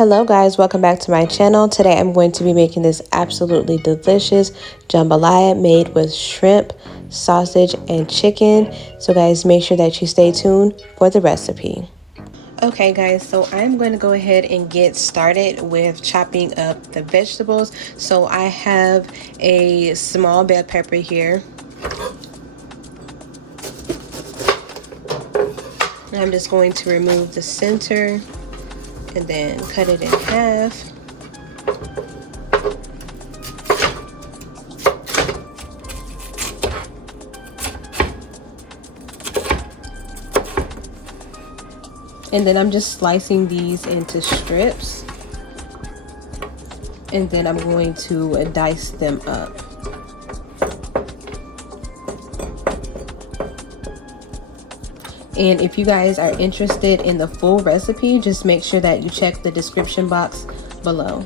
Hello guys, welcome back to my channel. Today I'm going to be making this absolutely delicious jambalaya made with shrimp, sausage, and chicken. So guys, make sure that you stay tuned for the recipe. Okay guys, so I'm going to go ahead and get started with chopping up the vegetables. So I have a small bell pepper here. I'm just going to remove the center and then cut it in half. And then I'm just slicing these into strips. And then I'm going to dice them up. And if you guys are interested in the full recipe, just make sure that you check the description box below.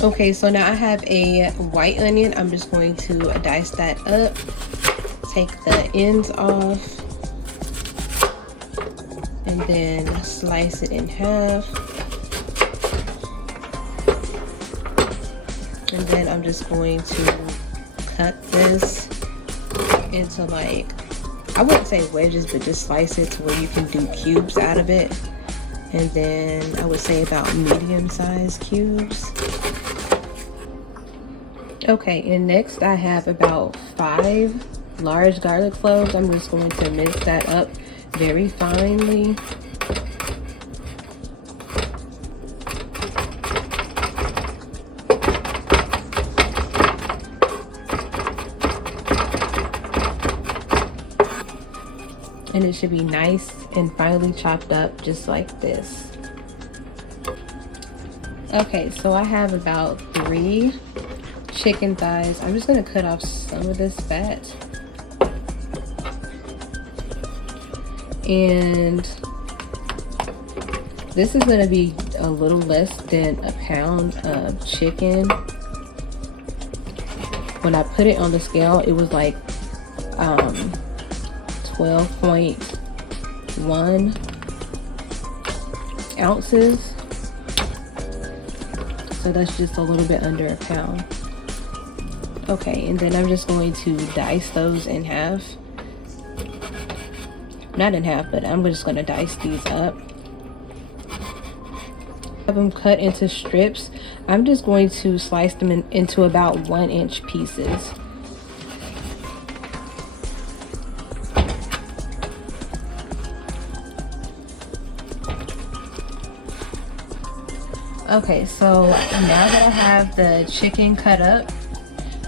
Okay, so now I have a white onion. I'm just going to dice that up, take the ends off, and then slice it in half. And then I'm just going to cut this into, like, I wouldn't say wedges, but just slice it to where you can do cubes out of it. And then I would say about medium-sized cubes. Okay, and next I have about 5 large garlic cloves. I'm just going to mince that up very finely. And it should be nice and finely chopped up just like this. Okay, so I have about 3 chicken thighs. I'm just going to cut off some of this fat. And this is going to be a little less than a pound of chicken. When I put it on the scale, it was like 12.1 ounces. So that's just a little bit under a pound. Okay, and then I'm just going to dice those in half. Not in half, but I'm just going to dice these up. Have them cut into strips. I'm just going to slice them into about 1-inch pieces. Okay, so now that I have the chicken cut up,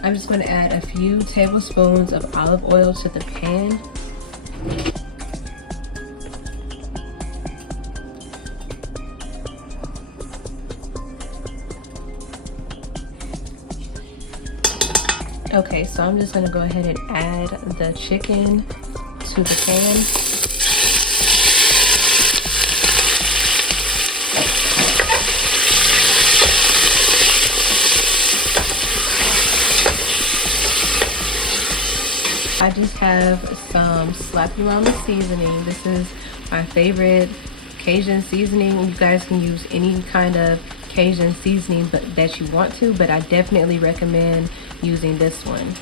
I'm just going to add a few tablespoons of olive oil to the pan. Okay, so I'm just going to go ahead and add the chicken to the pan. I just have some slappy ramen seasoning. This is my favorite Cajun seasoning. You guys can use any kind of Cajun seasoning that you want to, but I definitely recommend using this one.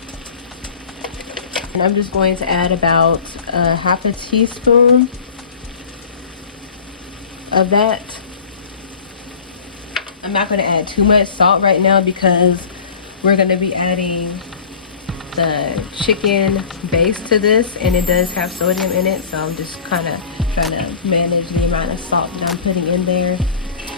And I'm just going to add about half a teaspoon of that. I'm not going to add too much salt right now because we're going to be adding the chicken base to this, and it does have sodium in it, so I'm just kind of trying to manage the amount of salt that I'm putting in there.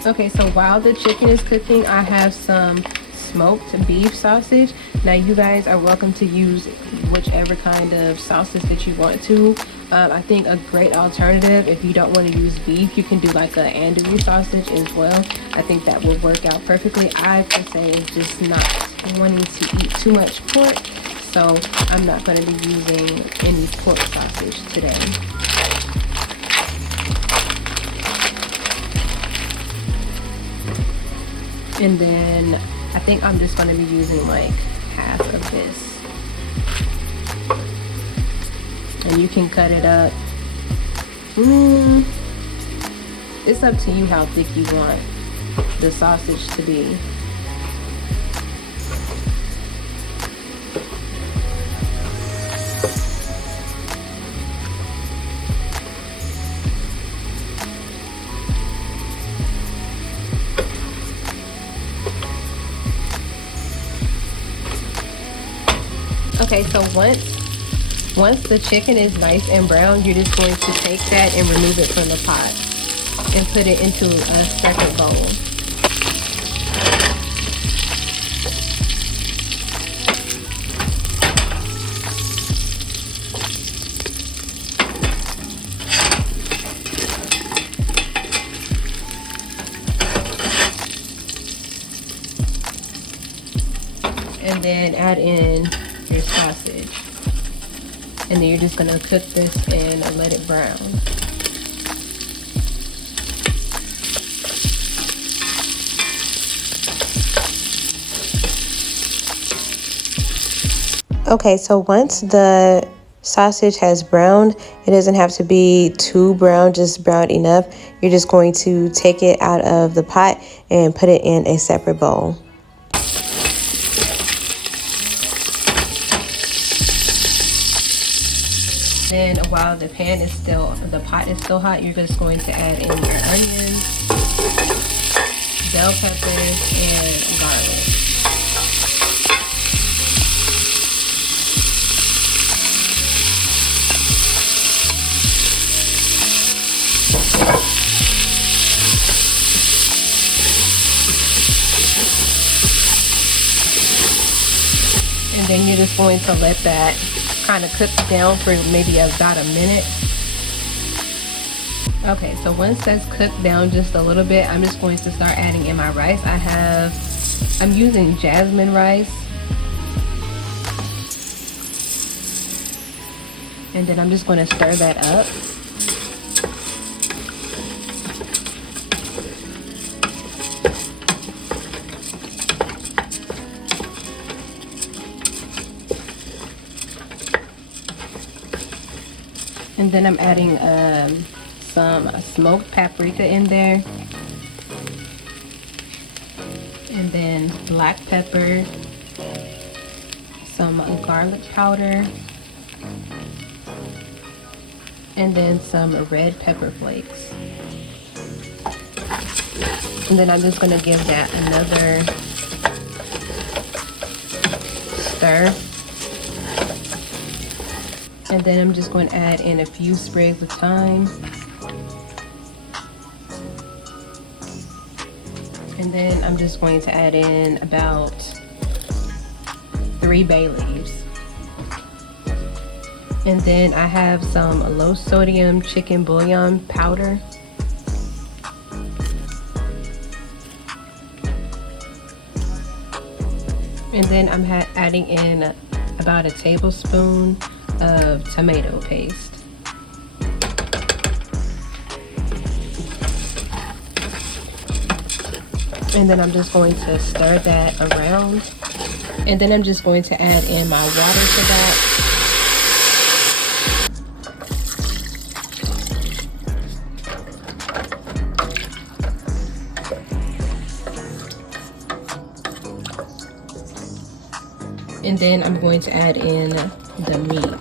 Okay, so while the chicken is cooking, I have some smoked beef sausage. Now you guys are welcome to use whichever kind of sausage that you want to. I think a great alternative, if you don't want to use beef, you can do like a andouille sausage as well. I think that will work out perfectly. I per se am just not wanting to eat too much pork, so I'm not going to be using any pork sausage today. And then I think I'm just gonna be using like half of this. And you can cut it up. It's up to you how thick you want the sausage to be. Okay, so once the chicken is nice and brown, you're just going to take that and remove it from the pot and put it into a separate bowl. And then add in your sausage. And then you're just gonna cook this and let it brown. Okay, so once the sausage has browned, it doesn't have to be too brown, just brown enough. You're just going to take it out of the pot and put it in a separate bowl. Then while the pot is still hot, you're just going to add in your onions, bell peppers, and garlic. And then you're just going to let that kind of cook down for maybe about a minute. Okay, so once that's cooked down just a little bit, I'm just going to start adding in my rice. I'm using jasmine rice. And then I'm just going to stir that up. And then I'm adding some smoked paprika in there. And then black pepper, some garlic powder, and then some red pepper flakes. And then I'm just gonna give that another stir. And then I'm just going to add in a few sprigs of thyme. And then I'm just going to add in about 3 bay leaves. And then I have some low sodium chicken bouillon powder. And then I'm adding in about a tablespoon of tomato paste. And then I'm just going to stir that around. And then I'm just going to add in my water to that. And then I'm going to add in the meat.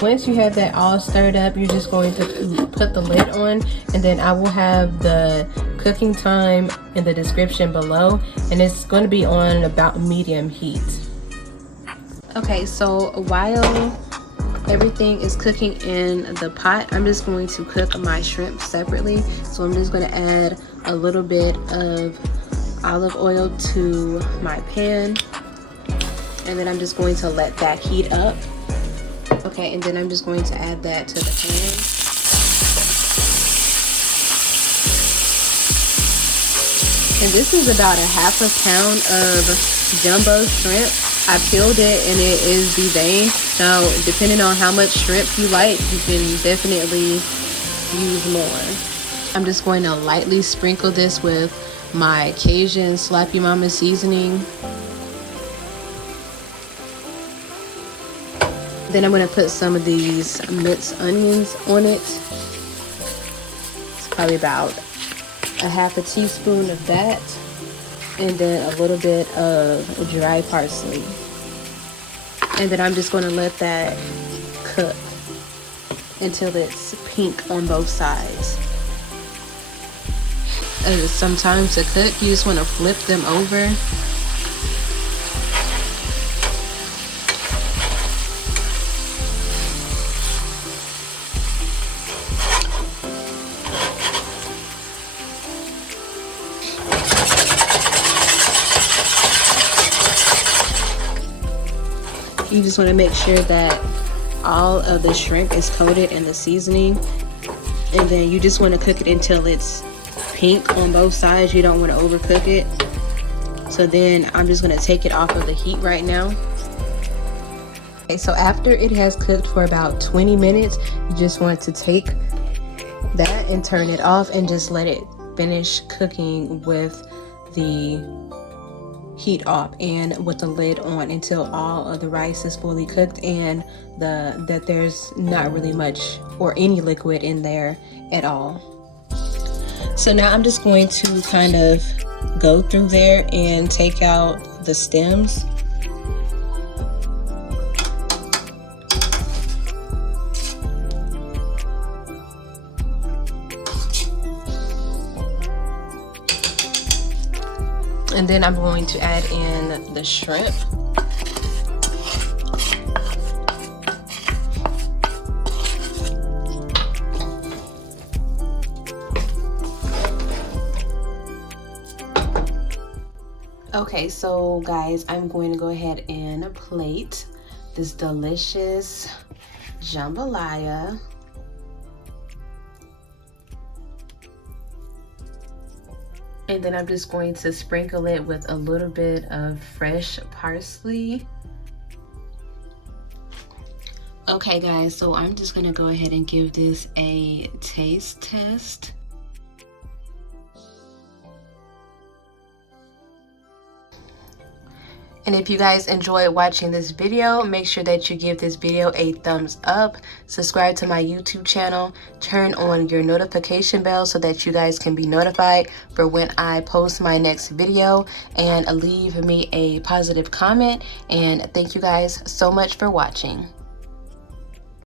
Once you have that all stirred up, you're just going to put the lid on, and then I will have the cooking time in the description below, and it's going to be on about medium heat. Okay, so while everything is cooking in the pot, I'm just going to cook my shrimp separately. So I'm just going to add a little bit of olive oil to my pan, and then I'm just going to let that heat up. Okay, and then I'm just going to add that to the pan. And this is about a half a pound of jumbo shrimp. I peeled it and it is the vein. Now, depending on how much shrimp you like, you can definitely use more. I'm just going to lightly sprinkle this with my Cajun Slappy Mama seasoning. Then I'm going to put some of these minced onions on it. It's probably about a half a teaspoon of that. And then a little bit of dry parsley. And then I'm just going to let that cook until it's pink on both sides. Sometimes to cook, you just want to flip them over. You just want to make sure that all of the shrimp is coated in the seasoning, and then you just want to cook it until it's pink on both sides. You don't want to overcook it. So then I'm just going to take it off of the heat right now. Okay, so after it has cooked for about 20 minutes, you just want to take that and turn it off and just let it finish cooking with the heat off and with the lid on until all of the rice is fully cooked and that there's not really much or any liquid in there at all. So now I'm just going to kind of go through there and take out the stems. And then I'm going to add in the shrimp. Okay, so guys, I'm going to go ahead and plate this delicious jambalaya. And then I'm just going to sprinkle it with a little bit of fresh parsley. Okay guys, so I'm just gonna go ahead and give this a taste test. And if you guys enjoyed watching this video, make sure that you give this video a thumbs up, subscribe to my YouTube channel, turn on your notification bell so that you guys can be notified for when I post my next video, and leave me a positive comment. And thank you guys so much for watching.